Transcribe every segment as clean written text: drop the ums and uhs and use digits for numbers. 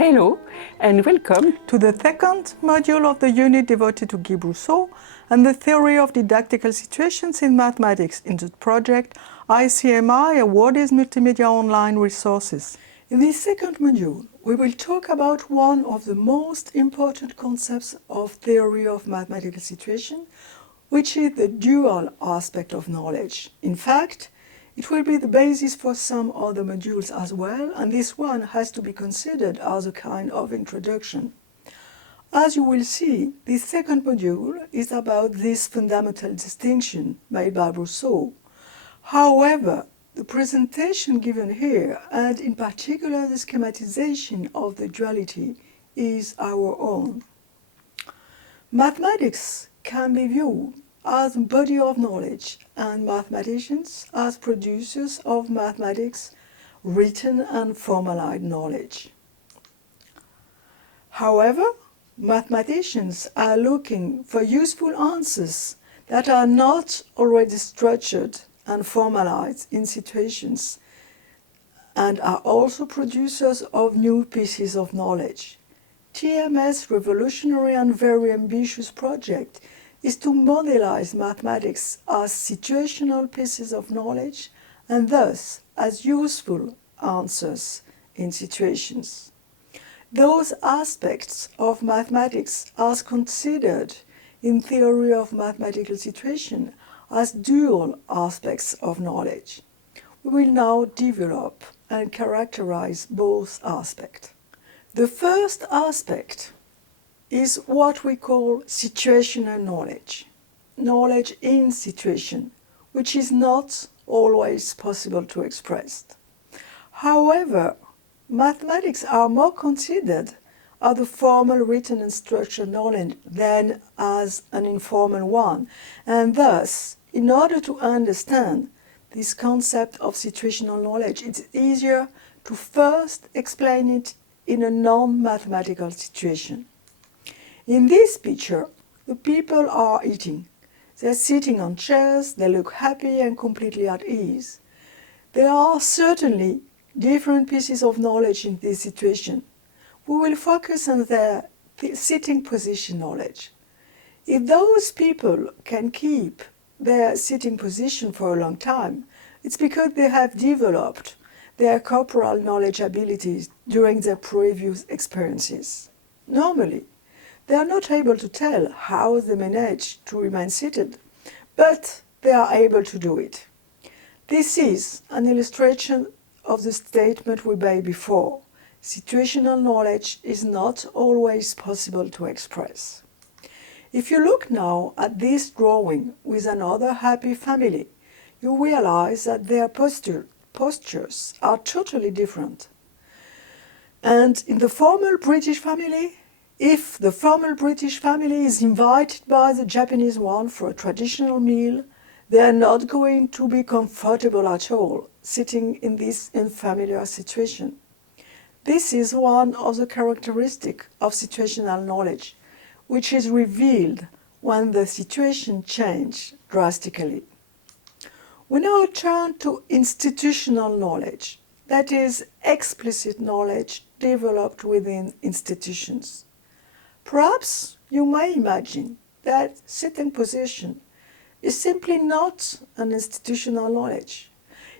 Hello and welcome to the second module of the unit devoted to Guy Brousseau and the theory of didactical situations in mathematics in the project ICMI Awarded Multimedia Online Resources. In this second module, we will talk about one of the most important concepts of theory of mathematical situation, which is the dual aspect of knowledge. In fact, it will be the basis for some other modules as well, and this one has to be considered as a kind of introduction. As you will see, this second module is about this fundamental distinction made by Brousseau. However, the presentation given here, and in particular the schematization of the duality, is our own. Mathematics can be viewed as a body of knowledge, and mathematicians as producers of mathematics, written and formalized knowledge. However, mathematicians are looking for useful answers that are not already structured and formalized in situations, and are also producers of new pieces of knowledge. TMS' revolutionary and very ambitious project is to modelize mathematics as situational pieces of knowledge and thus as useful answers in situations. Those aspects of mathematics are considered in theory of mathematical situation as dual aspects of knowledge. We will now develop and characterize both aspects. The first aspect is what we call situational knowledge, knowledge in situation, which is not always possible to express. However, mathematics are more considered as a formal written and structured knowledge than as an informal one, and thus, in order to understand this concept of situational knowledge, it's easier to first explain it in a non-mathematical situation. In this picture, the people are eating. They're sitting on chairs, they look happy and completely at ease. There are certainly different pieces of knowledge in this situation. We will focus on their sitting position knowledge. If those people can keep their sitting position for a long time, it's because they have developed their corporal knowledge abilities during their previous experiences. Normally, they are not able to tell how they manage to remain seated, but they are able to do it. This is an illustration of the statement we made before. Situational knowledge is not always possible to express. If you look now at this drawing with another happy family, you realize that their postures are totally different. And in the formal British family, if the formal British family is invited by the Japanese one for a traditional meal, they are not going to be comfortable at all, sitting in this unfamiliar situation. This is one of the characteristics of situational knowledge, which is revealed when the situation changes drastically. We now turn to institutional knowledge, that is, explicit knowledge developed within institutions. Perhaps you may imagine that sitting position is simply not an institutional knowledge.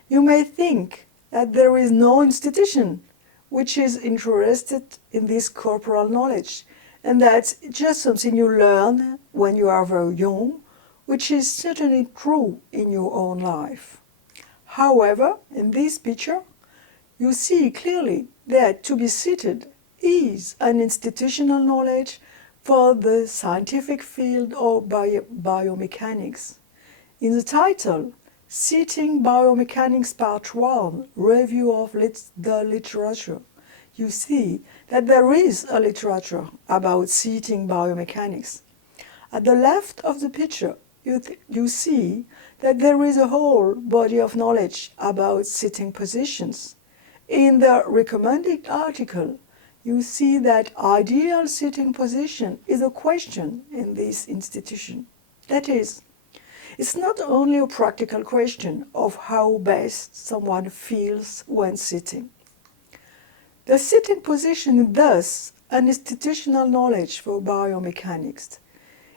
You may think that there is no institution which is interested in this corporal knowledge, and that's just something you learn when you are very young, which is certainly true in your own life. However, in this picture, you see clearly that to be seated is an institutional knowledge for the scientific field of biomechanics. In the title, Seating Biomechanics Part 1, Review of the Literature, you see that there is a literature about seating biomechanics. At the left of the picture, you see that there is a whole body of knowledge about sitting positions. In the recommended article, you see that ideal sitting position is a question in this institution. That is, it's not only a practical question of how best someone feels when sitting. The sitting position is thus an institutional knowledge for biomechanics.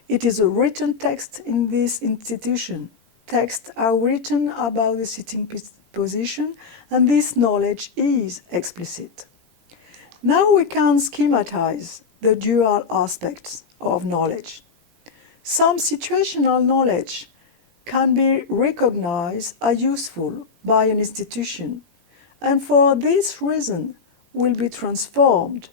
It is a written text in this institution. Texts are written about the sitting position, and this knowledge is explicit. Now we can schematize the dual aspects of knowledge. Some situational knowledge can be recognized as useful by an institution, and for this reason will be transformed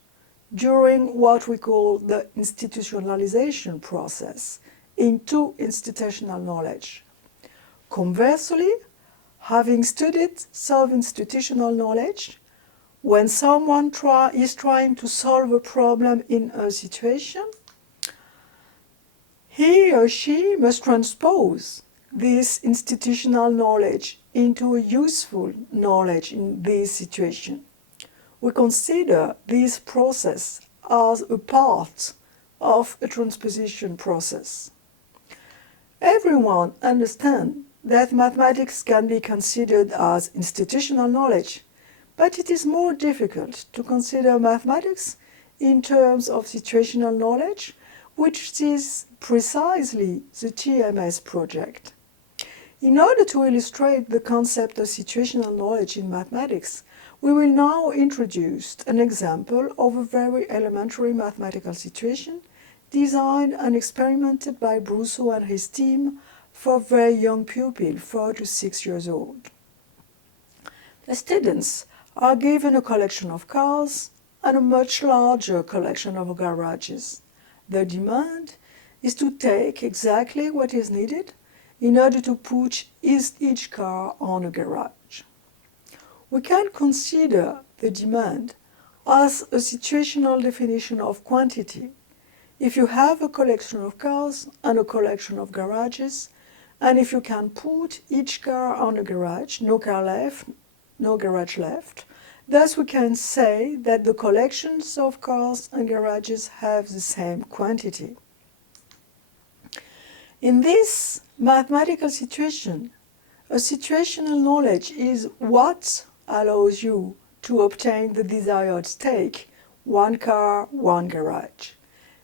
during what we call the institutionalization process into institutional knowledge. Conversely, having studied some institutional knowledge, when someone is trying to solve a problem in a situation, he or she must transpose this institutional knowledge into a useful knowledge in this situation. We consider this process as a part of a transposition process. Everyone understands that mathematics can be considered as institutional knowledge, but it is more difficult to consider mathematics in terms of situational knowledge, which is precisely the TMS project. In order to illustrate the concept of situational knowledge in mathematics, we will now introduce an example of a very elementary mathematical situation designed and experimented by Brousseau and his team for very young pupils, 4 to 6 years old. The students are given a collection of cars and a much larger collection of garages. The demand is to take exactly what is needed in order to put each car on a garage. We can consider the demand as a situational definition of quantity. If you have a collection of cars and a collection of garages, and if you can put each car on a garage, no car left, no garage left, thus we can say that the collections of cars and garages have the same quantity. In this mathematical situation, a situational knowledge is what allows you to obtain the desired state, one car, one garage.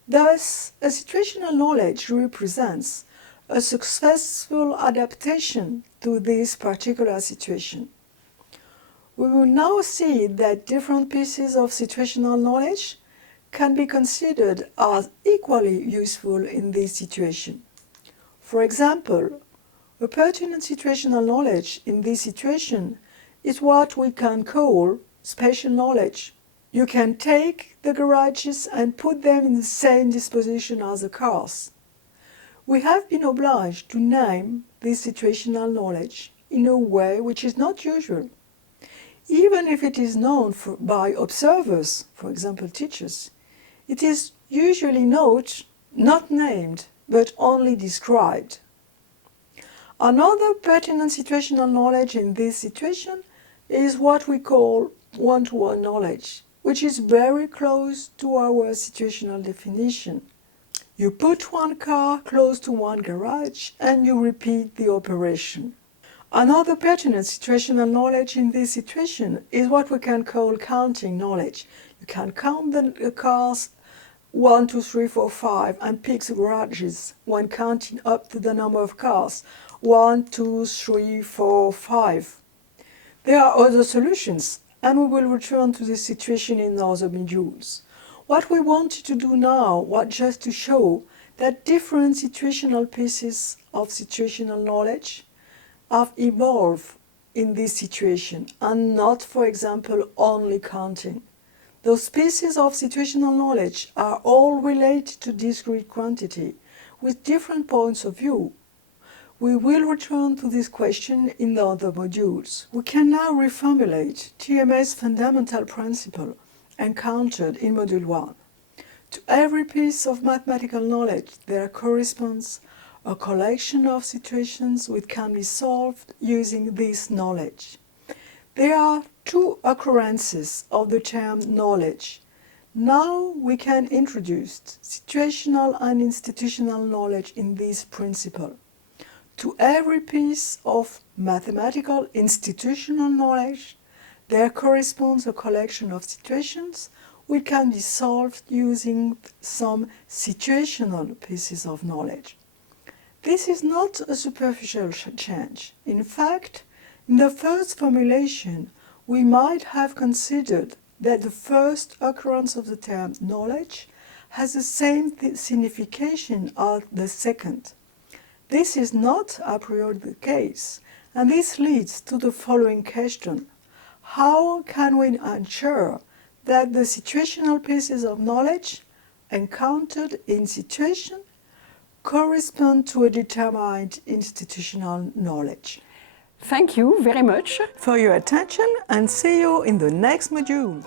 Thus, a situational knowledge represents a successful adaptation to this particular situation. We will now see that different pieces of situational knowledge can be considered as equally useful in this situation. For example, a pertinent situational knowledge in this situation is what we can call spatial knowledge. You can take the garages and put them in the same disposition as the cars. We have been obliged to name this situational knowledge in a way which is not usual. Even if it is known by observers, for example teachers, it is usually not named, but only described. Another pertinent situational knowledge in this situation is what we call one-to-one knowledge, which is very close to our situational definition. You put one car close to one garage and you repeat the operation. Another pertinent situational knowledge in this situation is what we can call counting knowledge. You can count the cars 1, 2, 3, 4, 5 and pick the garages when counting up to the number of cars 1, 2, 3, 4, 5. There are other solutions, and we will return to this situation in other modules. What we wanted to do now was just to show that different situational pieces of situational knowledge have evolved in this situation, and not, for example, only counting. Those pieces of situational knowledge are all related to discrete quantity, with different points of view. We will return to this question in the other modules. We can now reformulate TMS fundamental principle encountered in Module 1. To every piece of mathematical knowledge there corresponds a collection of situations which can be solved using this knowledge. There are two occurrences of the term knowledge. Now we can introduce situational and institutional knowledge in this principle. To every piece of mathematical institutional knowledge, There corresponds a collection of situations which can be solved using some situational pieces of knowledge. This is not a superficial change. In fact, in the first formulation, we might have considered that the first occurrence of the term knowledge has the same signification as the second. This is not a priori the case, and this leads to the following question. How can we ensure that the situational pieces of knowledge encountered in situation correspond to a determined institutional knowledge? Thank you very much For your attention, and see you in the next module.